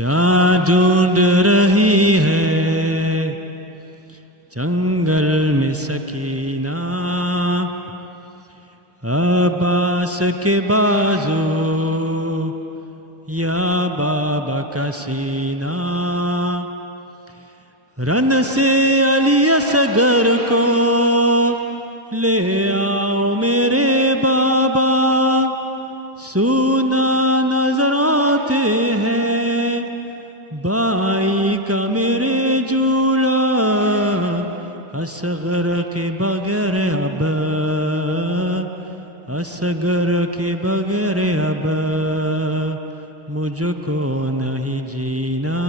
کیا ڈھونڈ رہی ہے جنگل میں سکینہ، عباس کے بازو یا بابا کا سینہ، رن سے علی اصغر کو لے آؤ میرے بابا، سونا نظر آتے ہیں بائی کا میرے جھولا، اصغر کے بغیر اب، اصغر کے بغیر اب مجھ کو نہیں جینا،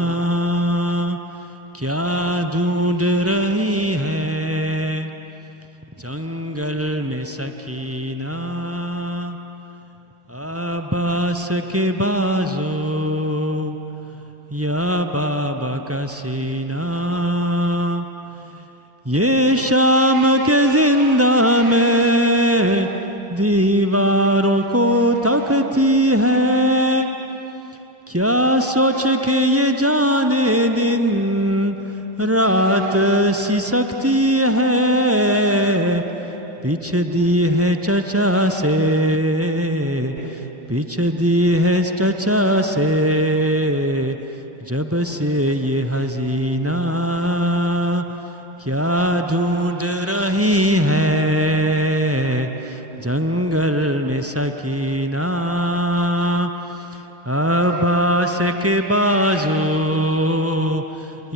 کیا ڈھونڈ رہی ہے جنگل میں سکینہ، عباس کے بازو یا بابا کا سینہ، یہ شام کے زندہ میں دیواروں کو تکتی ہے، کیا سوچ کے یہ جانے دن رات سی سکتی ہے، پیچھے دی ہے چچا سے، پیچھے دی ہے چچا سے جب سے یہ حزینہ، کیا ڈھونڈ رہی ہے جنگل میں سکینہ، عباس کے بازو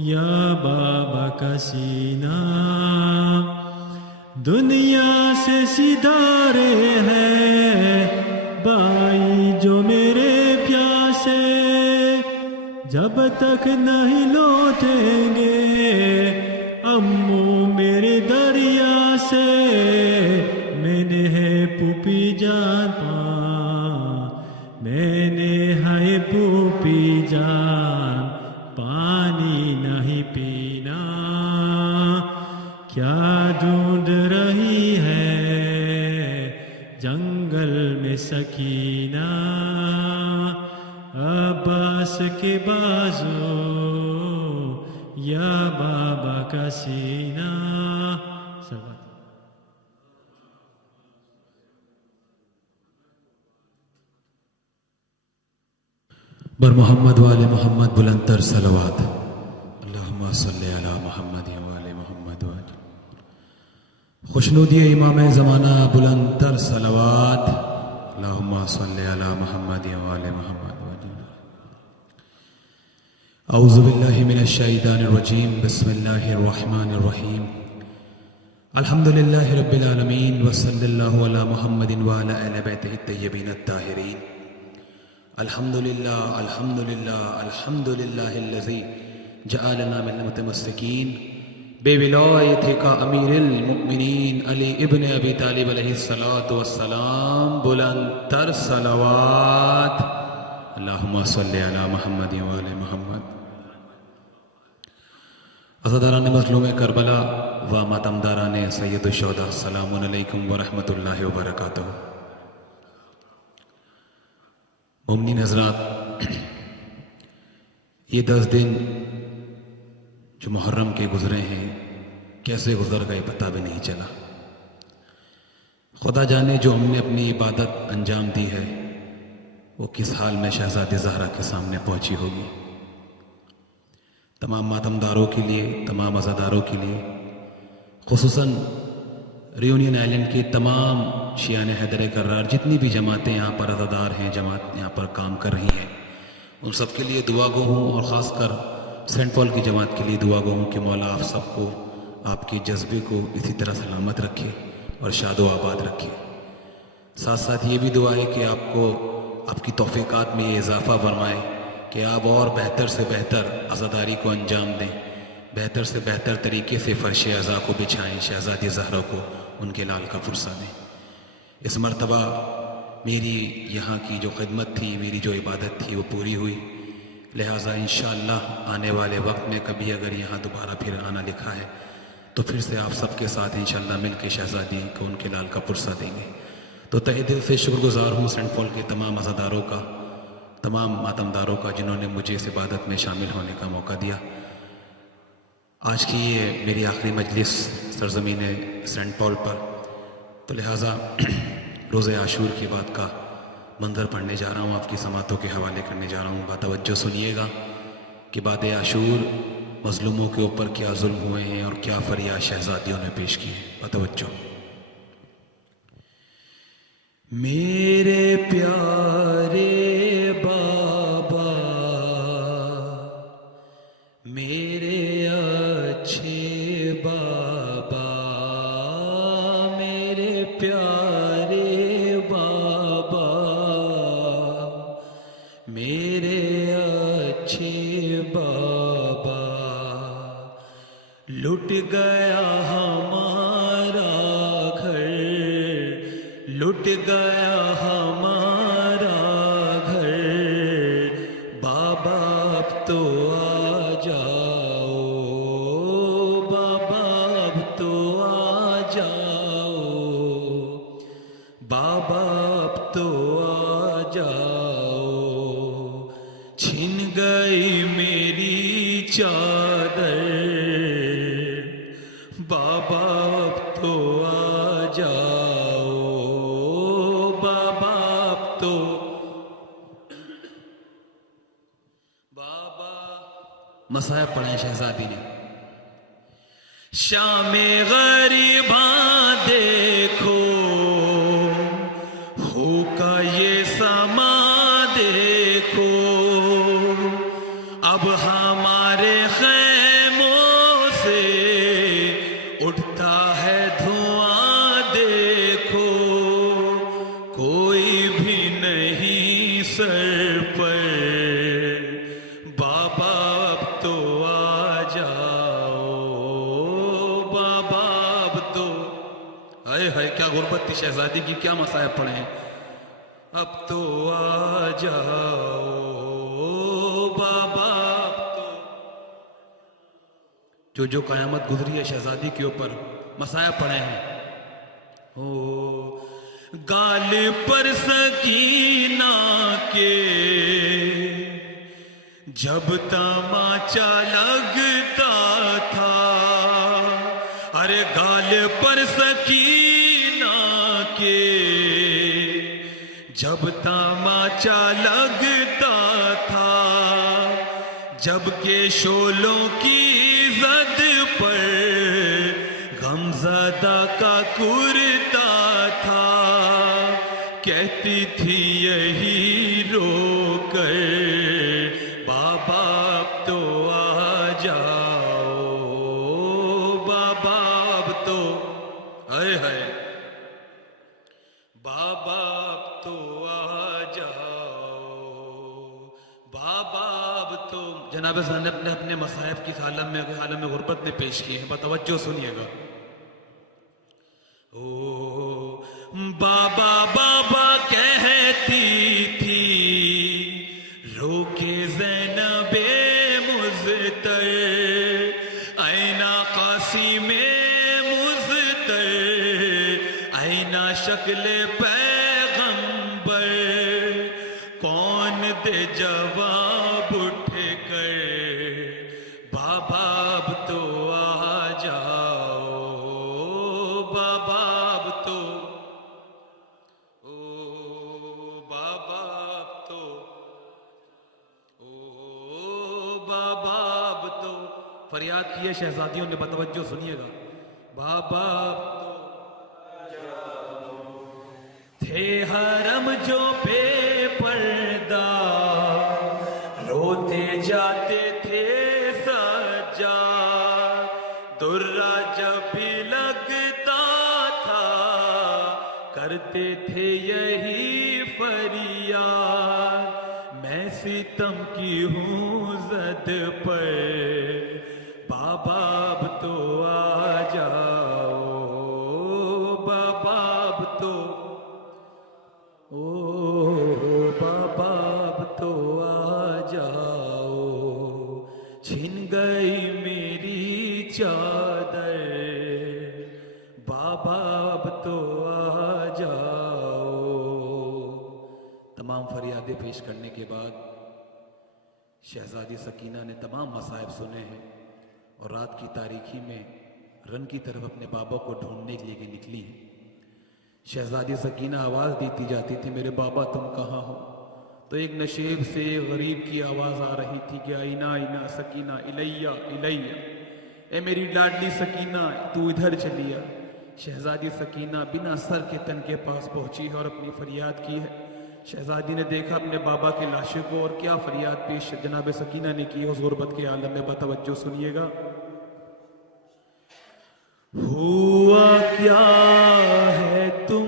یا بابا کا سینہ، دنیا سے سدھارے ہیں بھائی جو میرے پیاسے، جب تک نہیں لوٹیں گے امو میرے دریا سے، میں نے ہے پوپی جان میں نے ہے پوپی جان پانی نہیں پینا، کیا ڈھونڈ رہی ہے جنگل میں سکینہ، عباس کے بازو یا بابا کا سینہ، بر محمد والے محمد بلندتر صلوات، اللہم صلی علی محمد والے محمد والے، خوشنودی امام زمانہ بلندتر صلوات، اللہم صلی علی محمد والے محمد والے، اعوذ باللہ من الشیطان الرجیم، بسم اللہ الرحمن الرحیم، الحمدللہ رب العالمین، وصلی اللہ علی محمد وعلی اہل بیتہ الطیبین الطاہرین، الحمدللہ الحمدللہ الحمدللہ الذی جعلنا من المتمسکین بولایتک امیر المؤمنین علی ابن ابی طالب علیہ السلام، بلندتر صلوات، اللہم صلی علی محمد وعلی محمد۔ عزاداران مظلوم کربلا و ماتمداران سید الشہداء، السلام علیکم ورحمۃ اللہ وبرکاتہ۔ مومنین حضرات، یہ 10 دن جو محرم کے گزرے ہیں کیسے گزر گئے پتہ بھی نہیں چلا، خدا جانے جو ہم نے اپنی عبادت انجام دی ہے وہ کس حال میں شہزادی زہرا کے سامنے پہنچی ہوگی۔ تمام ماتمداروں کے لیے، تمام عزاداروں کے لیے، خصوصاً ریونین آئلینڈ کی تمام شیعان حیدر کرار، جتنی بھی جماعتیں یہاں پر عزادار ہیں، جماعت یہاں پر کام کر رہی ہیں، ان سب کے لیے دعا گو ہوں، اور خاص کر سینٹ پال کی جماعت کے لیے دعا گو ہوں کہ مولا آپ سب کو، آپ کے جذبے کو اسی طرح سلامت رکھے اور شاد و آباد رکھے۔ ساتھ ساتھ یہ بھی دعا ہے کہ آپ کو آپ کی توفیقات میں یہ اضافہ فرمائے کہ آپ اور بہتر سے بہتر عزاداری کو انجام دیں، بہتر سے بہتر طریقے سے فرش عزا کو بچھائیں، شہزادی زہرا کو ان کے لال کا فرصہ دیں۔ اس مرتبہ میری یہاں کی جو خدمت تھی، میری جو عبادت تھی وہ پوری ہوئی، لہٰذا انشاءاللہ آنے والے وقت میں کبھی اگر یہاں دوبارہ پھر آنا لکھا ہے تو پھر سے آپ سب کے ساتھ انشاءاللہ مل کے شہزادی کو ان کے لال کا پرسہ دیں گے۔ تو تہہ دل سے شکر گزار ہوں سینٹ پال کے تمام عزاداروں کا، تمام ماتمداروں کا جنہوں نے مجھے اس عبادت میں شامل ہونے کا موقع دیا۔ آج کی یہ میری آخری مجلس سرزمین سینٹ پال پر، تو لہٰذا روز عاشور کی بات کا منظر پڑھنے جا رہا ہوں، آپ کی سماعتوں کے حوالے کرنے جا رہا ہوں۔ باتوجہ سنیے گا کہ بعد عاشور مظلوموں کے اوپر کیا ظلم ہوئے ہیں اور کیا فریاد شہزادیوں نے پیش کی ہے۔ باتوجہ۔ میرے پیارے بابا، میرے اچھے بابا، میرے پیارے بابا، میرے اچھے بابا، لٹ گیا ہمارا گھر، لٹ گیا ہمارا گھر، بابا اب تو آ جاؤ، بابا اب تو آ جاؤ، بابا اب تو آ جاؤ، چھن گئی میری چادر، بابا اب تو آ جاؤ، بابا اب تو، بابا۔ مصائب پڑھیں شہزادی نے۔ شام غریباں دیکھو، ہو کا یہ سما دیکھو، اب ہمارے خیموں سے اٹھتا ہے دھواں دیکھو، کوئی بھی نہیں سر پر، بابا اب تو آ جاؤ، بابا اب تو، ہائے ہائے کیا غربت تھی شہزادی کی، کیا مصائب پڑے ہیں، اب تو آ جاؤ، بابا اب تو، جو قیامت گزری ہے شہزادی کے اوپر، مصائب پڑے ہیں۔ او گال پر سکینہ کے جب تماچا لگتا تھا، ارے گال پر سکینہ کے جب تماچا لگتا تھا، جب کہ شولوں کی زد پر غمزدہ کا کرتا تھا، کہتی تھی یہی رو کر، بابا اب تو آ جاؤ، بابا اب تو، ہائے ہائے، بابا اب تو آ جاؤ، بابا اب تو۔ جناب زینب نے اپنے مصائب کی عالم میں غربت میں پیش کیے ہیں، بتوجہ سنیے گا۔ او بابا بابا کہتی تھی، رو کے زینب مزتر، اینا قاسم مزتر، اینا شکل پیغمبر، کون دے جواب اٹھ کر، بابا اب تو آ جاؤ، بابا اب تو، او بابا اب تو، او بابا اب تو، فریاد کی ہے شہزادیوں نے، بتوجہ سنیے گا۔ بابا اب تو تھے حرم جو بے پردہ، روتے جاتے تھے سجاد، درہ جب بھی لگتا تھا، کرتے تھے یہی فریاد، میں ستم کی ہوں زد پر، بابا اب تو آ جاؤ، بابا اب تو، او بابا اب تو آ جاؤ، چھن گئی میری چادر، بابا اب تو آ جاؤ۔ تمام فریادیں پیش کرنے کے بعد شہزادی سکینہ نے تمام مصائب سنے ہیں اور رات کی تاریکی میں رن کی طرف اپنے بابا کو ڈھونڈنے کے لیے نکلی ہیں۔ شہزادی سکینہ آواز دیتی جاتی تھی، میرے بابا تم کہاں ہو؟ تو ایک نشیب سے غریب کی آواز آ رہی تھی کہ آئینہ آئینہ سکینہ الیہ الیہ، اے میری لاڈلی سکینہ تو ادھر چلی آ۔ شہزادی سکینہ بنا سر کے تن کے پاس پہنچی ہے اور اپنی فریاد کی ہے۔ شہزادی نے دیکھا اپنے بابا کے لاشے کو اور کیا فریاد پیش جناب سکینہ نے کی اس غربت کے عالم میں، بتوجہ سنیے گا۔ ہوا کیا ہے تم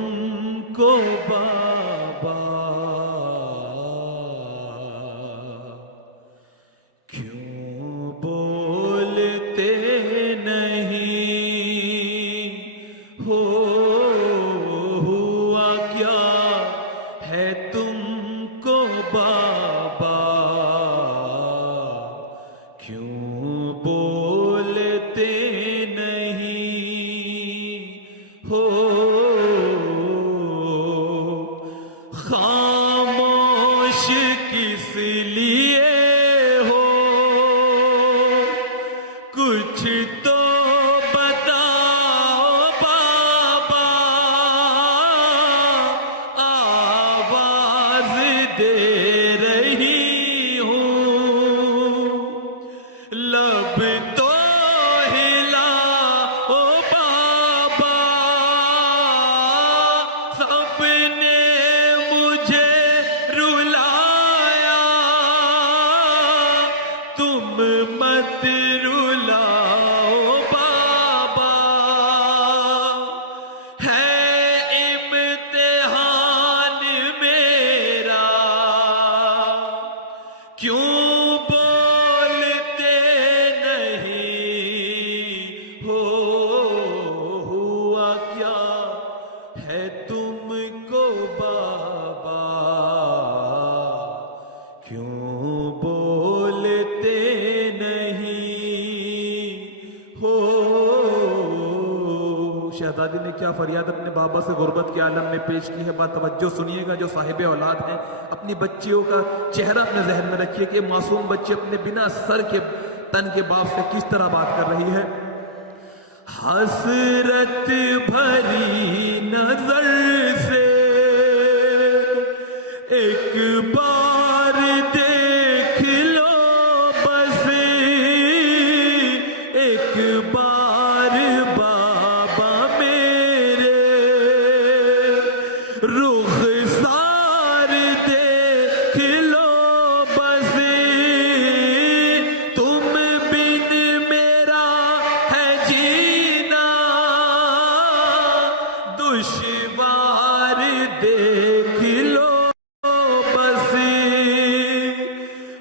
کو بابا، کیوں بولتے نہیں ہو؟ ہوا کیا ہے تم کو بابا، کیوں بولتے نہیں ہو؟ خاموش کس لیے ہو؟ کچھ تو بتاؤ بابا، آواز دے رہی ہوں، لب تو ہلاؤ بابا، سب نے مجھے رلایا، تم مت رلاؤ بابا، ہے امتحان میرا، کیوں بولتے نہیں ہو؟ ہوا کیا ہے تم کو بابا، کیوں بولتے نہیں ہو؟ شہزادی نے کیا فریاد اپنے بابا سے غربت کے عالم میں پیش کی ہے، بات توجہ سنیے گا۔ جو صاحب اولاد ہیں اپنی بچیوں کا چہرہ اپنے ذہن میں رکھیے کہ معصوم بچے اپنے بنا سر کے تن کے باپ سے کس طرح بات کر رہی ہے۔ حسرت بھری نظر سے ایک بار دیکھ لو بس، ایک بار بابا میرے رخسار دیکھ لو بس، تم بن میرا ہے جینا دشوار دیکھ لو بس،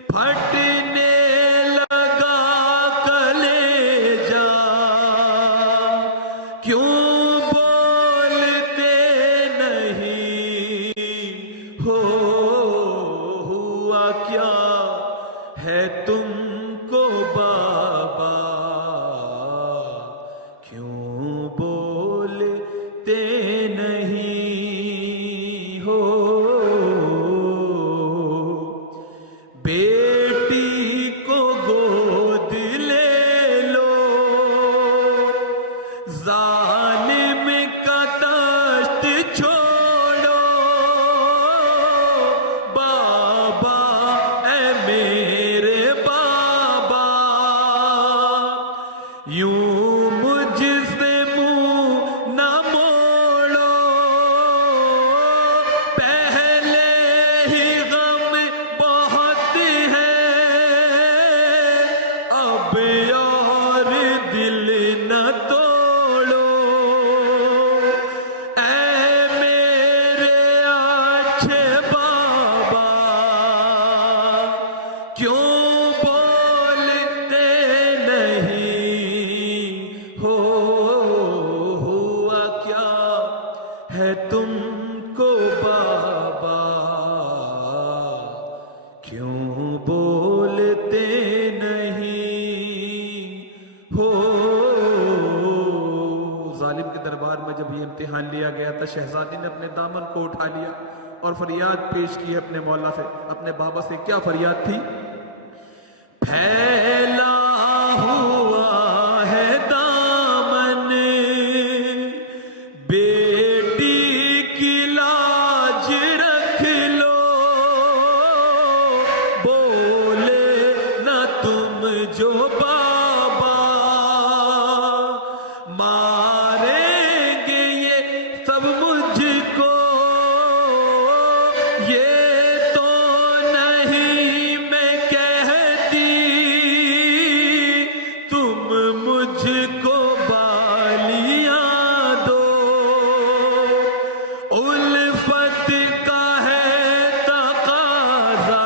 پھٹنے لگا کلیجا، کیوں بولتے نہیں ہو؟ ہوا کیا ہے تم کو بابا، کیوں بولتے نہیں ہو؟ بیٹی کو گود لے لو، ظالم کا دشت چھوڑو، بابا اے میرے بابا، یوں مجھ سے منہ نہ موڑو، پہلے ہی غم بہت ہے، اب اور دل نہ توڑو، اے میرے اچھے بابا، کیوں بولتے نہیں ہو؟ ہوا کیا ہے تم کو بابا، کیوں بولتے نہیں ہو؟ ظالم کے دربار میں جب یہ امتحان لیا گیا تھا، شہزادی نے اپنے دامن کو اٹھا لیا اور فریاد پیش کی ہے اپنے مولا سے، اپنے بابا سے. کیا فریاد تھی؟ پھیلا ہوا ہے دامن بیٹی کی لاج رکھ لو، بولے نہ تم جو بابا ماریں گے یہ سب مجھ کو، یہ تو نہیں میں کہتی تم مجھ کو بالیاں دو، الفت کا ہے تقاضا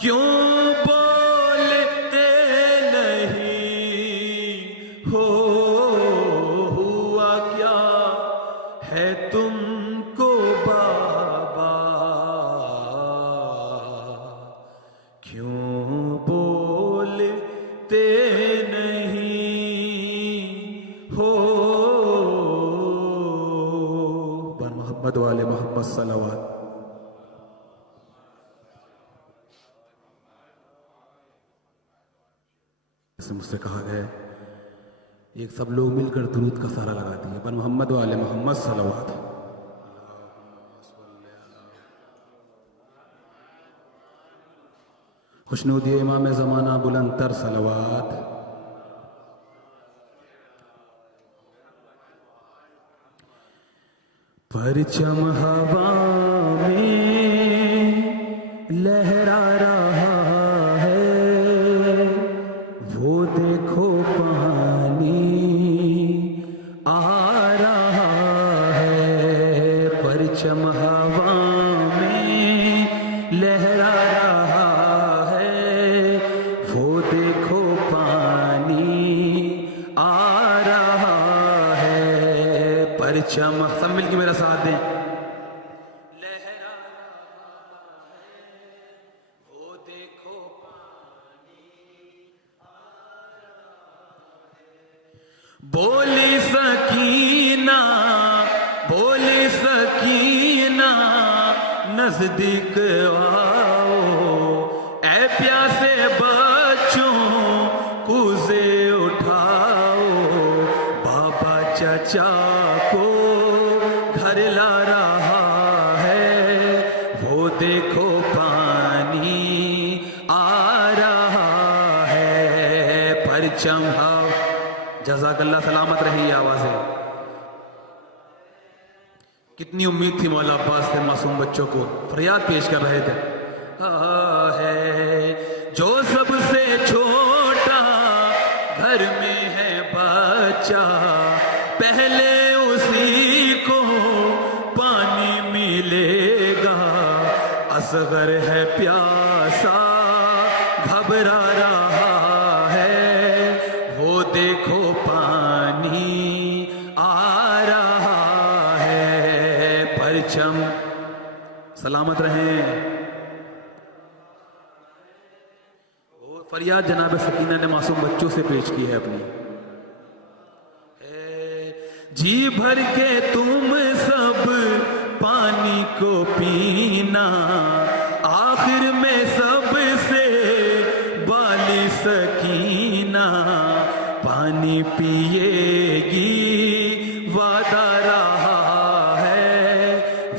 کیوں بولتے نہیں ہو، ہوا کیا ہے تم کو بابا کیوں بولتے نہیں ہو. پر محمد والے محمد صلوات. جیسے مجھ سے کہا گیا ہے ایک سب لوگ مل کر درود کا سارا لگاتی ہے. پر محمد والے محمد صلوات. خوشنودی امام زمانہ بلند تر صلوات. پرچم ہوا میں لہرا رہا ہے، وہ دیکھو پانی آ رہا ہے. پرچم ہوا میں لہرا رہا ہے، وہ دیکھو پانی آ رہا ہے. پرچم سب مل کے میرا ساتھ دیں. لہرا وہ دیکھو بولی سکینہ، بولی سکینہ نزدیک آؤ، اے پیاسے بچوں کوزے اٹھاؤ، بابا چچا کو گھر لا رہا ہے، وہ دیکھو پانی آ رہا ہے. پرچم جزاک اللہ. سلامت رہی یہ آوازیں. کتنی امید تھی مولا عباس سے معصوم بچوں کو، فریاد پیش کر رہے تھے. ہے جو سب سے چھوٹا گھر میں ہے بچہ، پہلے اسی کو پانی ملے گا، اصغر ہے پیاسا گھبرا رہا ہے، وہ دیکھو پانی آ رہا ہے. پرچم سلامت رہیں. فریاد جناب سکینہ نے معصوم بچوں سے پیش کی ہے اپنی. جی بھر کے تم سب پانی کو پینا، آخر میں سب سے بالی سکینہ پانی پیے گی، وعدہ رہا ہے،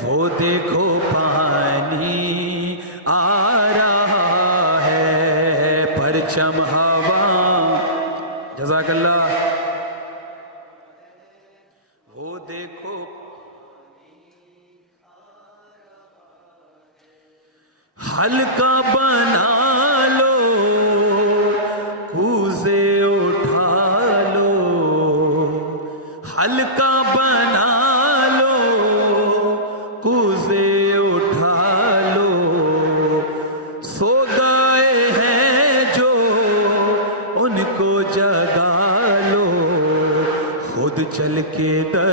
وہ دیکھو پانی آ رہا ہے. پرچم ہوا جزاک اللہ. وہ دیکھو ہلکا بنا لو، کوزے اٹھا لو، ہلکا بنا لو، کوزے اٹھا لو، سو گئے ہیں جو ان کو جگا لو، خود چل کے در